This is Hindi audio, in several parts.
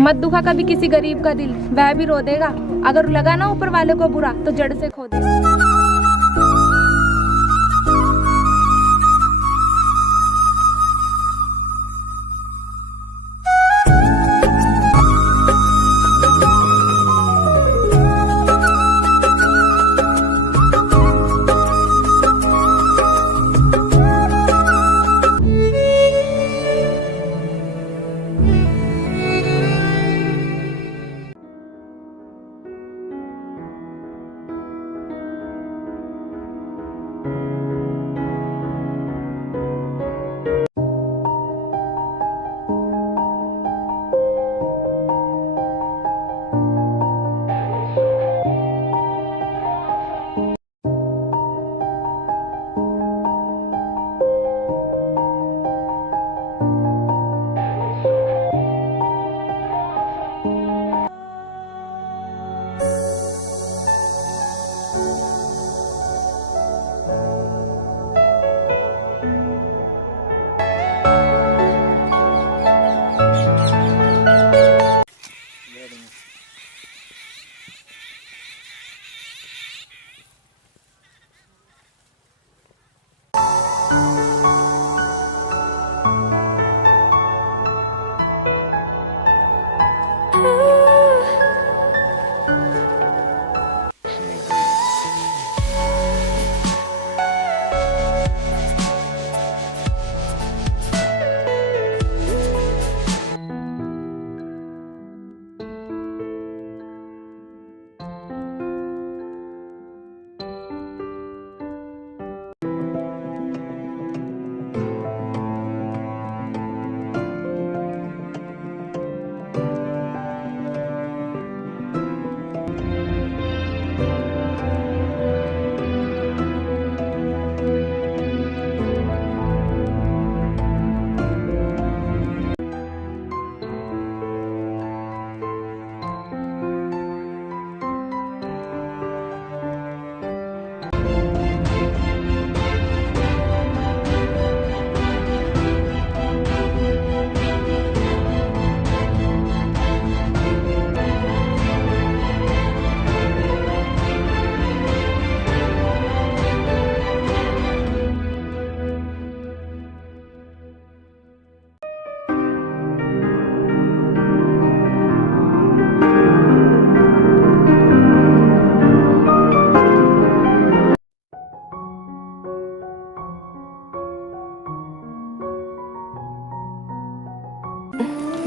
मत दुखा कभी किसी गरीब का दिल, वह भी रो देगा। अगर लगा ना ऊपर वाले को बुरा तो जड़ से खो देगा।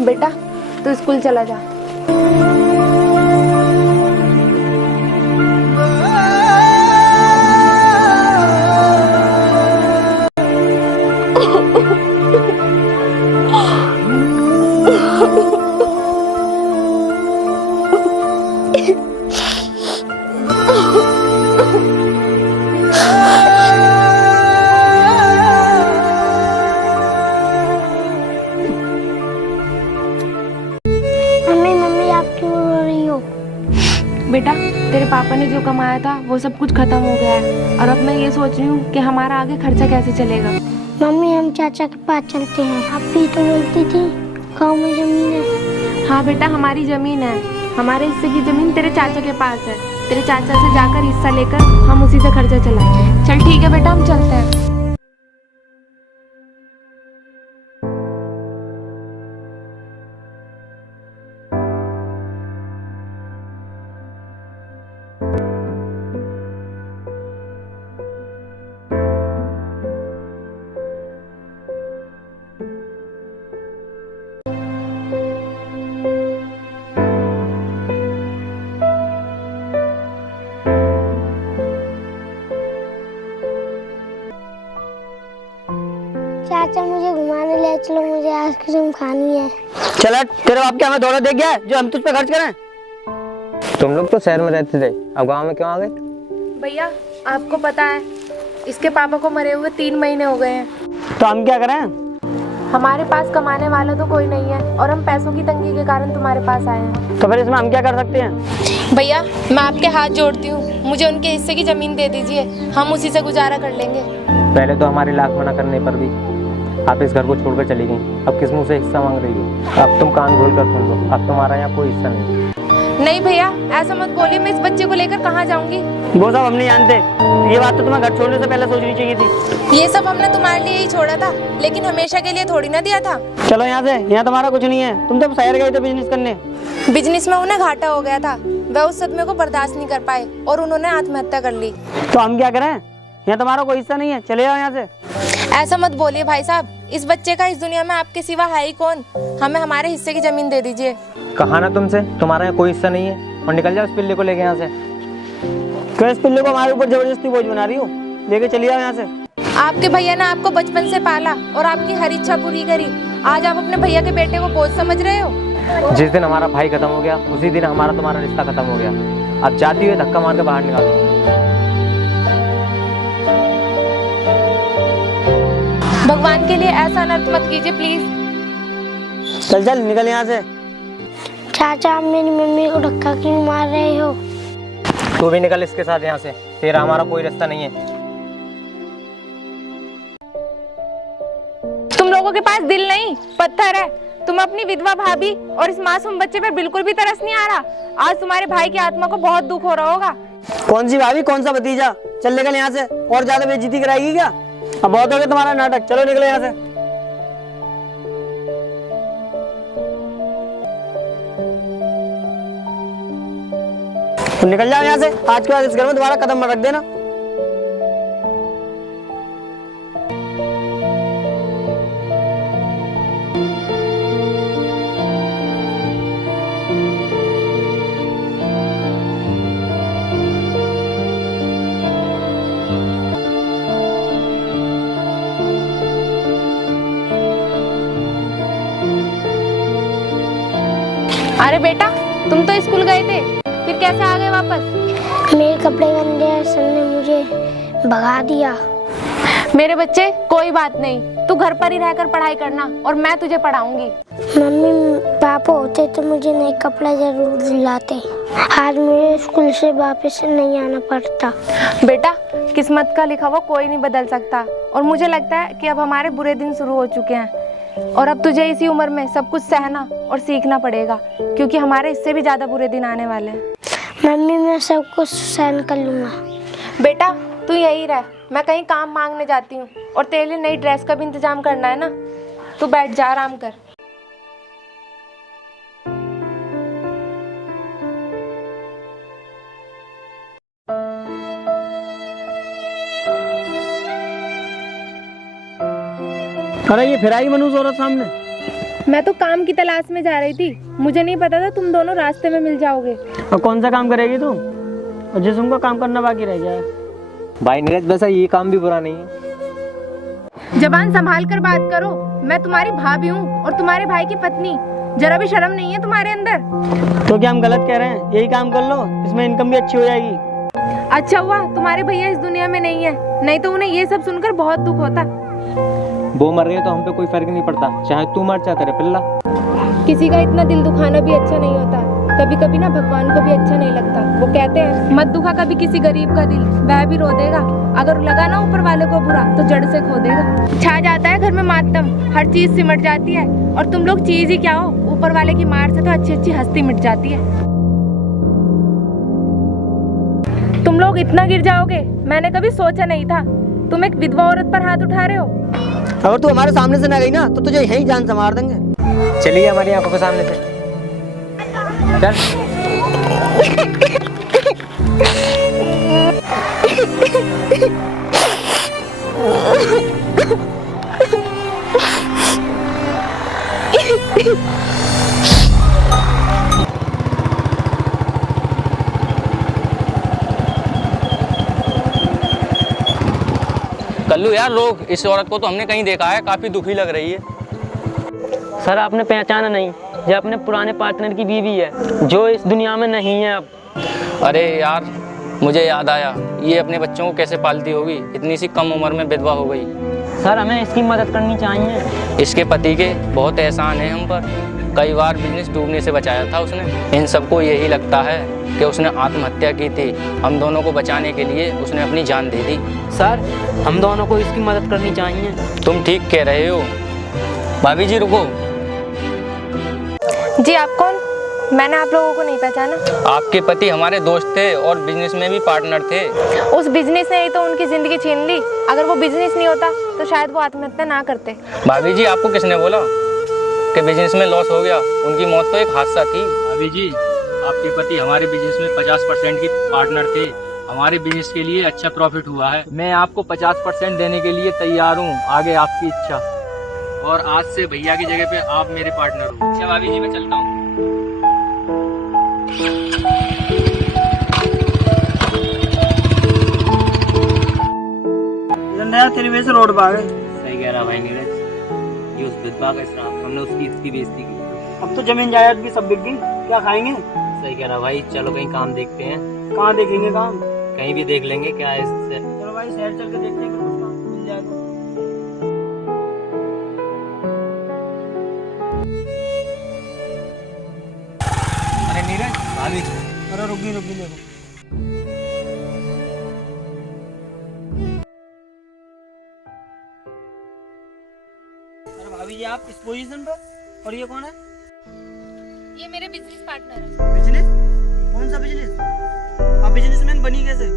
बेटा तू स्कूल चला जा। बेटा तेरे पापा ने जो कमाया था वो सब कुछ खत्म हो गया है और अब मैं ये सोच रही हूँ कि हमारा आगे खर्चा कैसे चलेगा। मम्मी हम चाचा के पास चलते हैं। आप भी तो बोलती थी गाँव में जमीन है। हाँ बेटा हमारी जमीन है, हमारे हिस्से की जमीन तेरे चाचा के पास है। तेरे चाचा से जाकर हिस्सा लेकर हम उसी से खर्चा चलाएंगे। चल ठीक है बेटा हम चलते हैं। चाचा मुझे घुमाने ले चलो, मुझे आइसक्रीम खानी है। चल तेरे बाप के हमें दौलत दे गया है जो हम तुझ पे खर्च करें। तुम लोग तो शहर में रहते थे, अब गांव में क्यों आ गए? भैया आपको पता है इसके पापा को मरे हुए 3 महीने हो गए हैं। तो हम क्या करें? हमारे पास कमाने वाला तो कोई नहीं है और हम पैसों की तंगी के कारण तुम्हारे पास आए हैं। तो फिर इसमें हम क्या कर सकते हैं? भैया मैं आपके हाथ जोड़ती हूँ, मुझे उनके हिस्से की जमीन दे दीजिए, हम उसी से गुजारा कर लेंगे। पहले तो हमारे लाख मना करने पर भी आप इस घर को छोड़कर चली गई, अब किस मुंह से हिस्सा मांग रही हो? अब तुम कान खोल कर सुन लो, अब तुम्हारा यहाँ कोई हिस्सा नहीं है। नहीं भैया, ऐसा मत बोलिए। मैं इस बच्चे को लेकर कहाँ जाऊंगी? वो सब हम नहीं जानते, ये बात तो तुम्हें घर छोड़ने से पहले सोचनी चाहिए थी। ये सब हमने तुम्हारे लिए ही छोड़ा था, लेकिन हमेशा के लिए थोड़ी ना दिया था। चलो यहाँ से, यहाँ तुम्हारा कुछ नहीं है। तुम तो शहर गए थे बिजनेस करने। बिजनेस में उन्हें घाटा हो गया था, वह उस सदमे को बर्दाश्त नहीं कर पाए और उन्होंने आत्महत्या कर ली। तो हम क्या करें? यहाँ तुम्हारा कोई हिस्सा नहीं है, चले जाओ यहाँ से। ऐसा मत बोलिए भाई साहब, इस बच्चे का इस दुनिया में आपके सिवा है ही कौन? हमें हमारे हिस्से की जमीन दे दीजिए। कहा ना तुमसे, तुम्हारा यहाँ कोई हिस्सा नहीं है, और निकल जाओ इस पिल्ले को लेके यहाँ से। क्यों इस पिल्ले को हमारे ऊपर जबरदस्ती बोझ बना रही हो? लेके चली जाओ यहाँ से। आपके भैया ने आपको बचपन से पाला और आपकी हर इच्छा पूरी करी, आज आप अपने भैया के बेटे को बोझ समझ रहे हो? जिस दिन हमारा भाई खत्म हो गया, उसी दिन हमारा तुम्हारा रिश्ता खत्म हो गया। अब जाती हुई धक्का मार के बाहर निकालो। भगवान के लिए ऐसा अनर्थ मत कीजिए प्लीज। चल चल निकल यहाँ से। चाचा, आप मेरी मम्मी को धक्का क्यों मार रहे हो? तू भी निकल इसके साथ यहाँ से, तेरा हमारा कोई रिश्ता नहीं है। तुम लोगों के पास दिल नहीं, पत्थर है। तुम अपनी विधवा भाभी और इस मासूम बच्चे पर बिल्कुल भी तरस नहीं आ रहा। आज तुम्हारे भाई की आत्मा को बहुत दुख हो रहा होगा। कौन सी भाभी, कौन सा भतीजा? चल निकल यहाँ से, और ज्यादा बेइज्जती कराएगी क्या? अब बहुत हो गया तुम्हारा नाटक, चलो निकलो यहाँ से। तो निकल जाओ यहाँ से, आज के बाद इस घर में दोबारा कदम मत रख देना। अरे बेटा, तुम तो स्कूल गए थे, फिर कैसे आ गए वापस? मेरे कपड़े गंदे हैं, सर ने मुझे भगा दिया। मेरे बच्चे, कोई बात नहीं, तू घर पर ही रहकर पढ़ाई करना और मैं तुझे पढ़ाऊंगी। मम्मी पापा होते तो मुझे नए कपड़े जरूर दिलाते। आज मुझे स्कूल से वापस नहीं आना पड़ता। बेटा, किस्मत का लिखा हुआ कोई नहीं बदल सकता, और मुझे लगता है कि अब हमारे बुरे दिन शुरू हो चुके हैं और अब तुझे इसी उम्र में सब कुछ सहना और सीखना पड़ेगा, क्योंकि हमारे इससे भी ज्यादा बुरे दिन आने वाले हैं। मम्मी, मैं सब कुछ सहन कर लूंगा। बेटा, तू यही रह, मैं कहीं काम मांगने जाती हूँ, और तेरे लिए नई ड्रेस का भी इंतजाम करना है ना। तू बैठ जा, आराम कर। अरे ये फिर आई मनूस औरत सामने। मैं तो काम की तलाश में जा रही थी, मुझे नहीं पता था तुम दोनों रास्ते में मिल जाओगे। और कौन सा काम करेगी तुम, और जिसको काम करना बाकी रह गया? भाई नीरज, वैसा ये काम भी बुरा नहीं है। जबान संभाल कर बात करो, मैं तुम्हारी भाभी हूँ और तुम्हारे भाई की पत्नी। जरा भी शर्म नहीं है तुम्हारे अंदर? तो क्या हम गलत कह रहे हैं? यही काम कर लो, इसमें इनकम भी अच्छी हो जाएगी। अच्छा हुआ तुम्हारे भैया इस दुनिया में नहीं है, नहीं तो उन्हें ये सब सुनकर बहुत दुख होता। वो मर गए तो हम पे कोई फर्क नहीं पड़ता, चाहे तू मर चाहे तेरे पिल्ला। किसी का इतना दिल दुखाना भी अच्छा नहीं होता, कभी कभी ना भगवान को भी अच्छा नहीं लगता। वो कहते हैं मत दुखा कभी किसी गरीब का दिल, वह भी रो देगा। अगर लगा ना ऊपर वाले को बुरा तो जड़ से खो देगा। छा जाता है घर में मातम, हर चीज सिमट जाती है, और तुम लोग चीज ही क्या हो, ऊपर वाले की मार से तो अच्छी अच्छी हस्ती मिट जाती है। तुम लोग इतना गिर जाओगे मैंने कभी सोचा नहीं था। तुम एक विधवा औरत पर हाथ उठा रहे हो। अगर तू हमारे सामने से ना गई ना तो तुझे यहीं जान से मार देंगे। चलिए हमारी आंखों के सामने से, चल। कल्लू यार रोक, इस औरत को तो हमने कहीं देखा है, काफी दुखी लग रही है। सर आपने पहचाना नहीं, ये अपने पुराने पार्टनर की बीवी है जो इस दुनिया में नहीं है अब। अरे यार मुझे याद आया, ये अपने बच्चों को कैसे पालती होगी, इतनी सी कम उम्र में विधवा हो गई। सर हमें इसकी मदद करनी चाहिए। इसके पति के बहुत एहसान है हम पर, कई बार बिजनेस डूबने से बचाया था उसने। इन सबको यही लगता है कि उसने आत्महत्या की थी। हम दोनों को बचाने के लिए उसने अपनी जान दे दी। सर हम दोनों को इसकी मदद करनी चाहिए। तुम ठीक कह रहे हो। भाभी जी रुको। जी आप कौन? मैंने आप लोगों को नहीं पहचाना। आपके पति हमारे दोस्त थे और बिजनेस में भी पार्टनर थे। उस बिजनेस ने ही तो उनकी जिंदगी छीन ली। अगर वो बिजनेस नहीं होता तो शायद वो आत्महत्या ना करते। भाभी जी आपको किसने बोला कि बिजनेस में लॉस हो गया? उनकी मौत तो एक हादसा थी। भाभी जी, आपके पति हमारे बिजनेस में 50% की पार्टनर थे। हमारे बिजनेस के लिए अच्छा प्रॉफिट हुआ है। मैं आपको 50% देने के लिए तैयार हूँ, आगे आपकी इच्छा। और आज से भैया की जगह पे आप मेरे पार्टनर हो। अच्छा भाभी जी, मैं चलता हूँ। तेरी वजह से रोड पर आ गए। सही कह रहा भाई नीरज, ये उस विधवा का श्राप, हमने उसकी इसकी बेइज्जती की। अब तो जमीन जायदाद भी सब बिक गई, क्या खाएंगे? सही कह रहा भाई, चलो कहीं काम देखते हैं। कहाँ देखेंगे काम? कहीं भी देख लेंगे, क्या है इससे। चलो भाई शहर चल के देखते हैं, फिर कुछ काम मिल जाए तो। अरे नीरज, भाभी। अरे रुकी देखो। अरे भाभी जी, आप इस पोजीशन पर, और ये कौन है? ये मेरे बिजनेस पार्टनर है। बिजनेस? कौन सा बिजनेस? आप बिजनेसमैन बनी कैसे?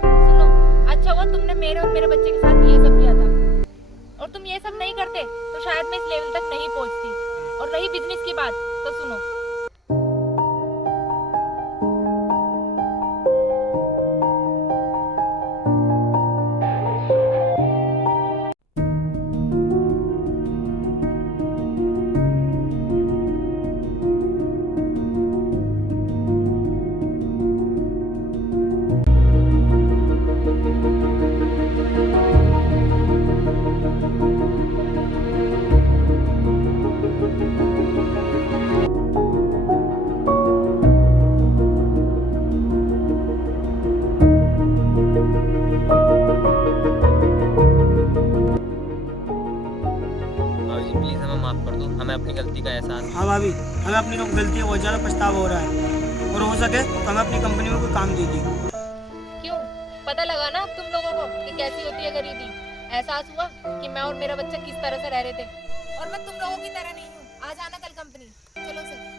सुनो, अच्छा हुआ तुमने मेरे और मेरे बच्चे के साथ ये सब किया था। और तुम ये सब नहीं करते तो शायद मैं इस लेवल तक नहीं पहुंचती। और रही बिजनेस की बात, तो सुनो, प्लीज हमें माफ कर दो, हमें अपनी गलती का एहसास। हाँ भाभी, हमें अपनी गलती का बहुत ज़्यादा पछतावा हो रहा है। और हो सके तो हमें अपनी कंपनी में कोई काम दीजिए। क्यों? पता लगा ना तुम लोगों को कि कैसी होती है गरीबी। एहसास हुआ कि मैं और मेरा बच्चा किस तरह से रह रहे थे। और मैं तुम लोगों की तरह नहीं हूँ। आज आना कल कंपनी। चलो सर।